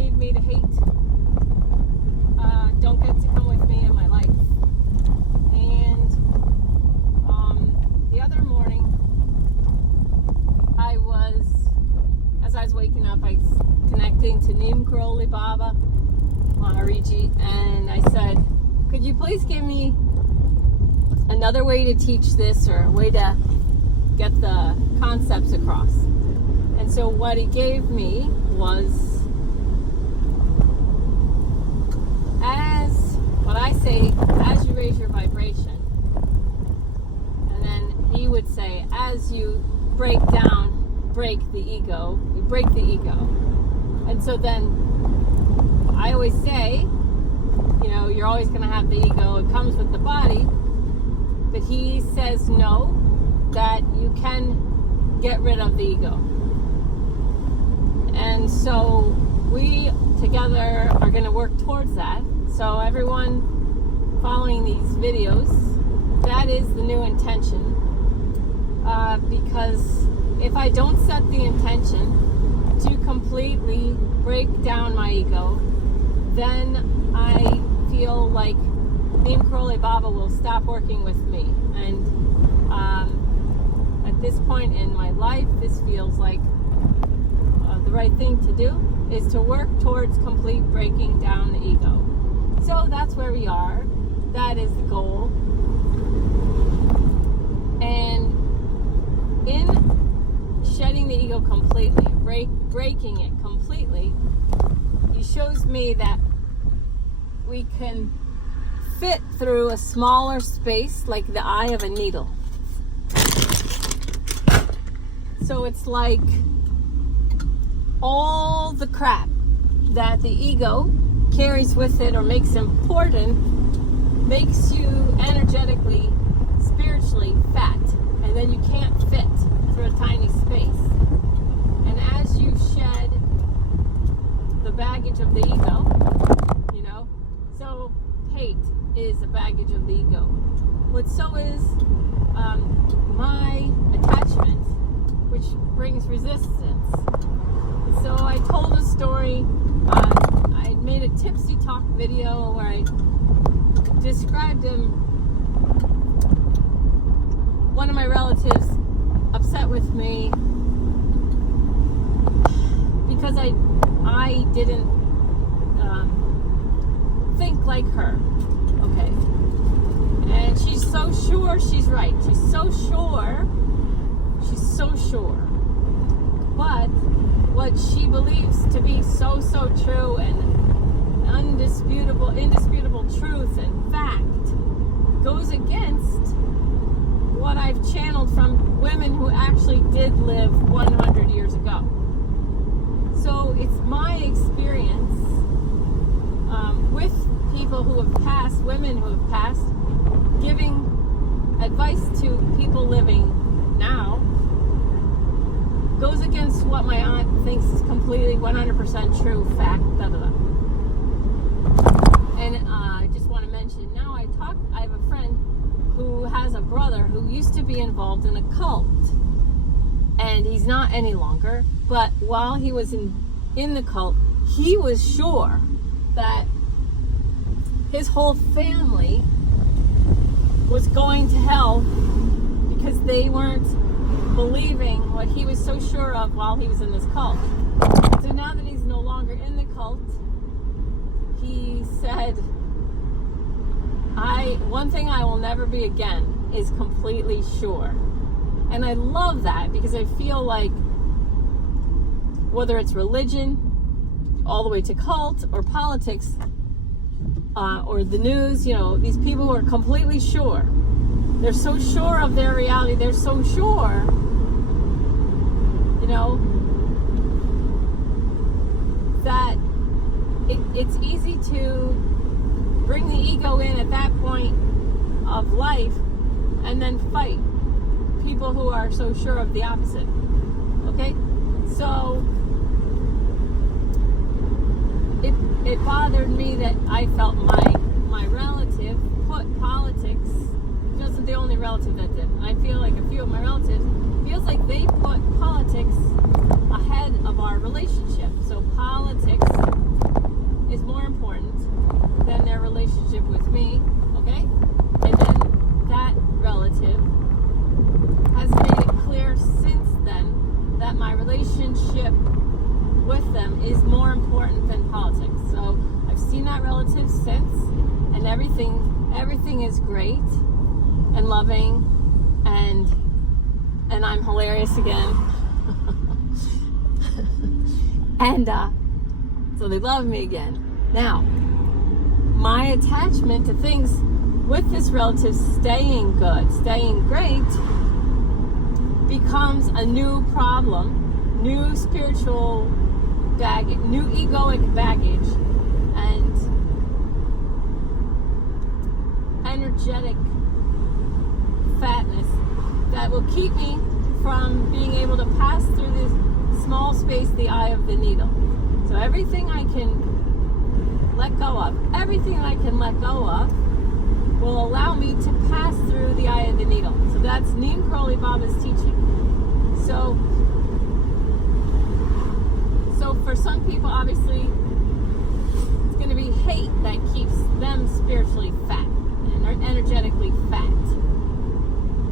need me to hate don't get to come with me in my life. And the other morning, as I was waking up, I was connecting to Neem Karoli Baba, Mahariji, and I said, could you please give me another way to teach this, or a way to get the concepts across? And so what he gave me was, as you raise your vibration, and then he would say, as you break the ego, you break the ego. And so then I always say, you're always going to have the ego, it comes with the body, but he says no, that you can get rid of the ego. And so we together are going to work towards that. So everyone following these videos, that is the new intention. Because if I don't set the intention to completely break down my ego, then I feel like Neem Karoli Baba will stop working with me. And at this point in my life, this feels like the right thing to do is to work towards complete breaking down the ego. So that's where we are. That is the goal. And in shedding the ego completely, breaking it completely, he shows me that we can fit through a smaller space like the eye of a needle. So it's like all the crap that the ego carries with it or makes important makes you energetically, spiritually fat, and then you can't fit through a tiny space. And as you shed the baggage of the ego, so hate is a baggage of the ego. What so is my attachment, which brings resistance. So I told a story. I made a tipsy talk video where I described him. One of my relatives upset with me because I didn't think like her. Okay, and she's so sure she's right. She's so sure. But what she believes to be so true and indisputable truth and fact goes against what I've channeled from women who actually did live 100 years ago. So it's my experience with people who have passed, women who have passed, giving advice to people living now, goes against what my aunt thinks is completely 100% true fact. And I just want to mention, now I have a friend who has a brother who used to be involved in a cult, and he's not any longer, but while he was in the cult, he was sure that his whole family was going to hell because they weren't believing what he was so sure of while he was in this cult. So now that he's no longer in the cult, he said, one thing I will never be again is completely sure. And I love that, because I feel like whether it's religion, all the way to cult, or politics, or the news, these people who are completely sure. They're so sure of their reality. They're so sure, that it's easy to bring the ego in at that point of life and then fight people who are so sure of the opposite. Okay? So it bothered me that I felt my relative put politics. He wasn't the only relative that did. I feel like a few of my relatives feels like they put politics ahead of our relationship. So politics is more important than their relationship with me, okay? And then that relative has made it clear since then that my relationship with them is more important than politics. So I've seen that relative since, and everything is great and loving, and I'm hilarious again. And so they love me again. Now, my attachment to things with this relative staying good, staying great, becomes a new problem, new spiritual baggage, new egoic baggage, and energetic fatness that will keep me from being able to pass through this small space, the eye of the needle. So everything I can let go of, everything I can let go of will allow me to pass through the eye of the needle. So that's Neem Karoli Baba's teaching. So for some people, obviously, it's going to be hate that keeps them spiritually fat and energetically fat.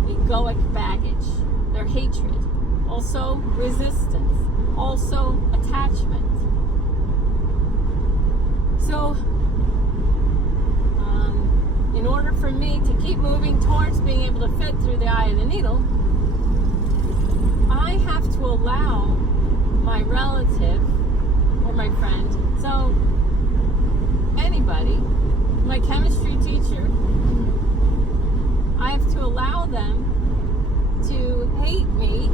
Egoic baggage, their hatred, also resistance, also attachment. So, in order for me to keep moving towards being able to fit through the eye of the needle, I have to allow my relative or my friend, so anybody, my chemistry teacher, I have to allow them to hate me,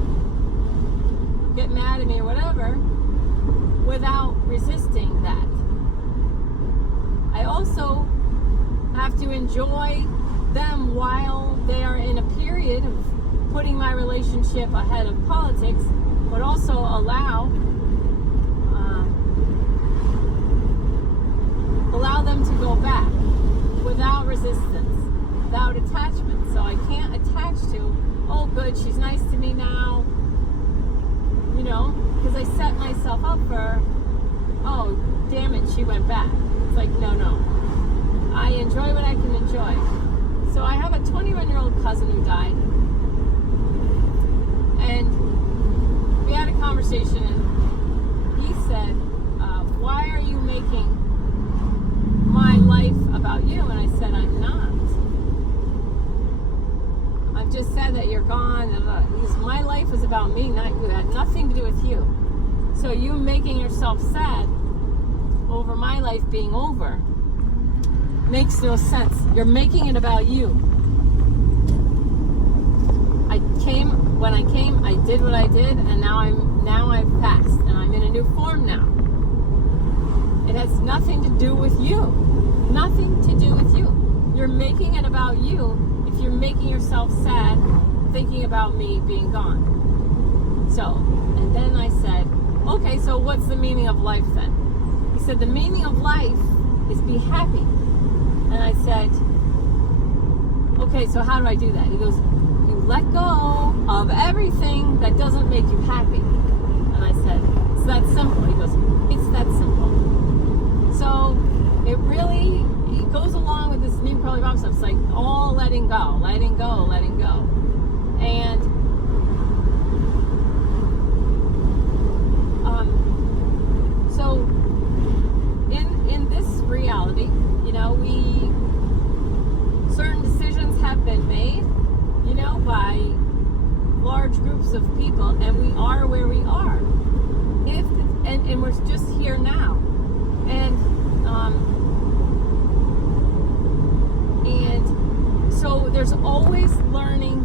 get mad at me or whatever, without resisting that. I also have to enjoy them while they are in a period of putting my relationship ahead of politics, but also allow them to go back without resistance, without attachment. So I can't attach to, oh good, she's nice to me now, you know, because I set myself up for, oh damn it, she went back. It's like, no. I enjoy what I can enjoy. So I have a 21-year-old cousin who died, and we had a conversation, and he said, why are you making my life about you? And I said, I'm not. I've just said that you're gone. My life is about me, not you. It had nothing to do with you. So you making yourself sad over my life being over makes no sense. You're making it about you. When I came, I did what I did, and now I've passed, and I'm in a new form now. It has nothing to do with you. Nothing to do with you. You're making it about you if you're making yourself sad thinking about me being gone. So, and then I said, okay, so what's the meaning of life then? He said, the meaning of life is be happy. And I said, okay, so how do I do that? He goes, you let go of everything that doesn't make you happy. And I said, it's that simple. He goes, it's that simple. So it really, it goes along with this Neem Karoli Baba stuff. It's like all letting go, letting go, letting go. And so in this reality, you know, certain decisions have been made, you know, by large groups of people, and we are where we are. And we're just here now. And so there's always learning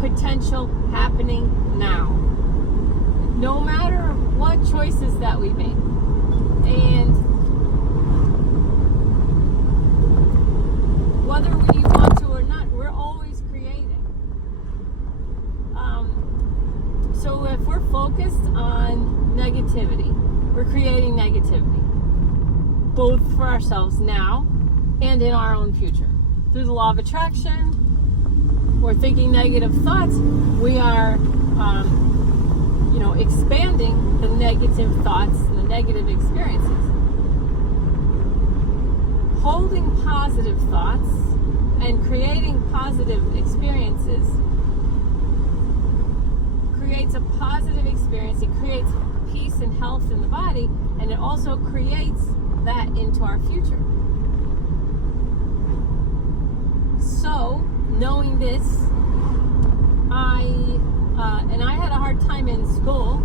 potential happening now, no matter what choices that we make. And whether we want to or not, we're always creating. So if we're focused on negativity, we're creating negativity, both for ourselves now and in our own future. Through the law of attraction, we're thinking negative thoughts. We are, expanding the negative thoughts, the negative experiences. Holding positive thoughts and creating positive experiences creates a positive experience. It creates peace and health in the body, and it also creates that into our future. So, knowing this, I had a hard time in school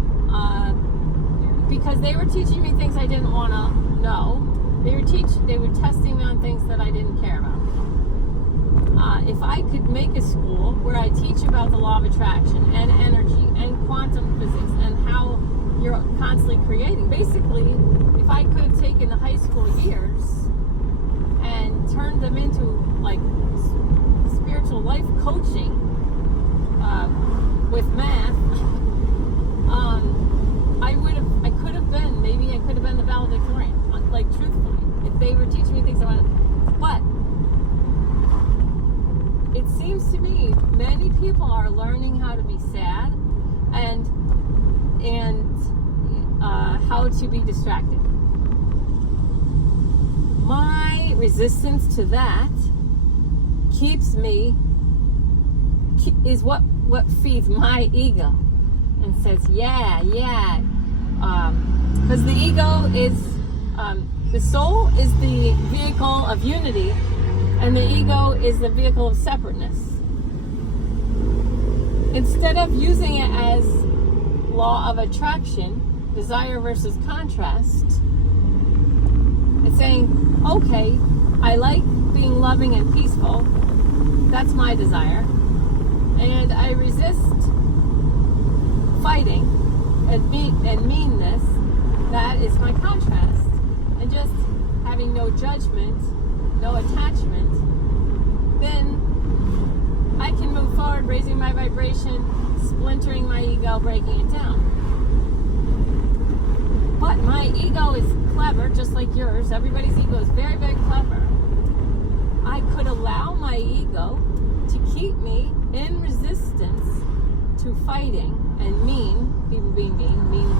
because they were teaching me things I didn't want to know. They were testing me on things that I didn't care about. If I could make a school where I teach about the law of attraction and energy and quantum physics and how you're constantly creating, basically, if I could have taken the high school years and turned them into like spiritual life coaching with math, I could have been the valedictorian, like truthfully, if they were teaching me things I wanted. But it seems to me many people are learning how to be sad and how to be distracted. My resistance to that is what feeds my ego and says, because the ego is, the soul is the vehicle of unity, and the ego is the vehicle of separateness. Instead of using it as law of attraction, desire versus contrast, it's saying, okay, I like being loving and peaceful. That's my desire. And I resist fighting and meanness. That is my contrast. And just having no judgment, no attachment, then I can move forward, raising my vibration, splintering my ego, breaking it down. But my ego is clever, just like yours. Everybody's ego is very, very clever. I could allow my ego to keep me in resistance to fighting and people being mean.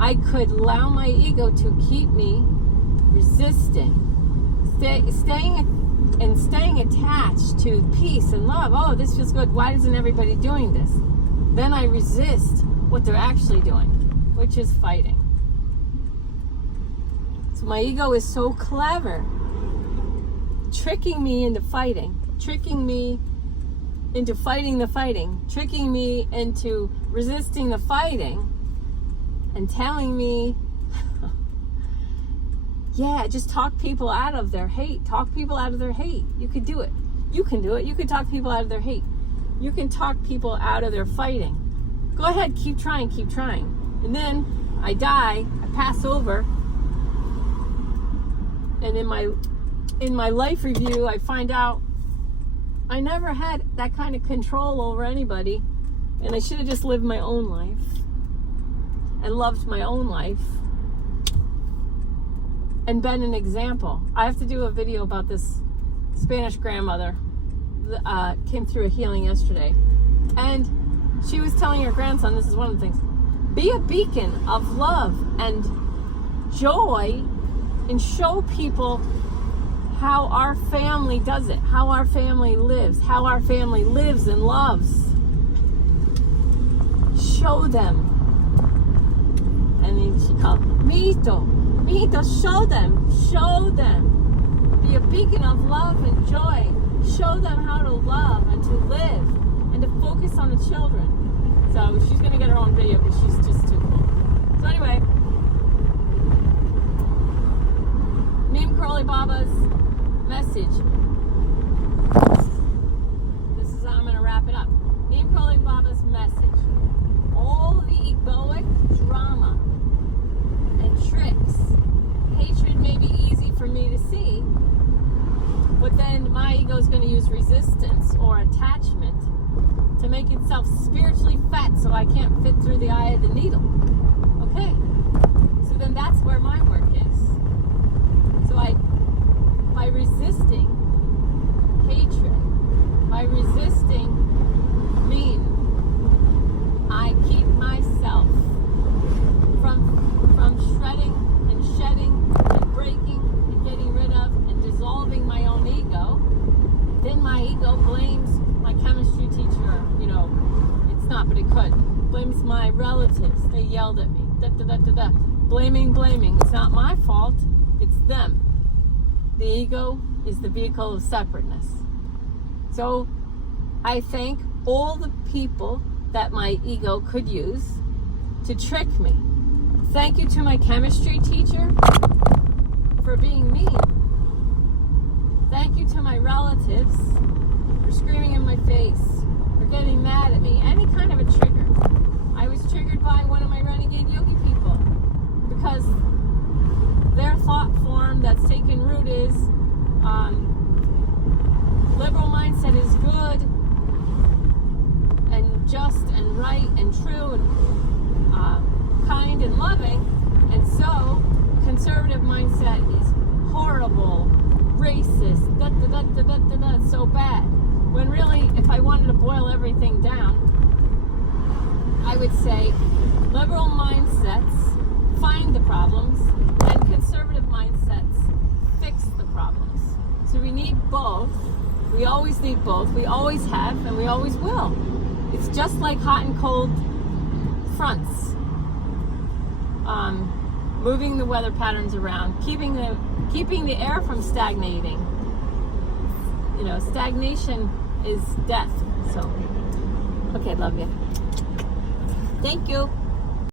I could allow my ego to keep me resisting, staying attached to peace and love. Oh, this feels good. Why isn't everybody doing this? Then I resist what they're actually doing, which is fighting. So my ego is so clever, tricking me into fighting, tricking me into fighting the fighting, tricking me into resisting the fighting, and telling me, yeah, just talk people out of their hate. Talk people out of their hate. You could do it. You can do it. You can talk people out of their hate. You can talk people out of their fighting. Go ahead, keep trying. And then I die, I pass over, and in my life review, I find out I never had that kind of control over anybody, and I should have just lived my own life and loved my own life and been an example. I have to do a video about this Spanish grandmother that came through a healing yesterday, and she was telling her grandson, this is one of the things, be a beacon of love and joy and show people how our family does it, how our family lives and loves. Show them. And then she called, Mito, show them. Be a beacon of love and joy. Show them how to love and to live and to focus on the children. So she's going to get her own video because she's just too cool. So anyway, Neem Karoli Baba's message. This is how I'm going to wrap it up. Neem Karoli Baba's message. All the egoic drama and tricks. Hatred may be easy for me to see, but then my ego is going to use resistance or attachment to make itself spiritually fat so I can't fit through the eye of the needle. Okay, so then that's where my work is. So by resisting hatred, by resisting mean, I keep myself from then my ego blames my chemistry teacher. You know, it's not, but it could. Blames my relatives. They yelled at me. Da, da, da, da, da. Blaming. It's not my fault. It's them. The ego is the vehicle of separateness. So I thank all the people that my ego could use to trick me. Thank you to my chemistry teacher for being mean. Thank you to my relatives for screaming in my face, for getting mad at me. Any kind of a trigger. I was triggered by one of my renegade yogi people because their thought form that's taken root is liberal mindset is good and just and right and true and kind and loving, and so conservative mindset is horrible, racist, it's so bad. When really, if I wanted to boil everything down, I would say liberal mindsets find the problems and conservative mindsets fix the problems. So we need both. We always need both. We always have, and we always will. It's just like hot and cold fronts. Moving the weather patterns around, keeping the air from stagnating. You know, stagnation is death. So, okay, love you. Thank you.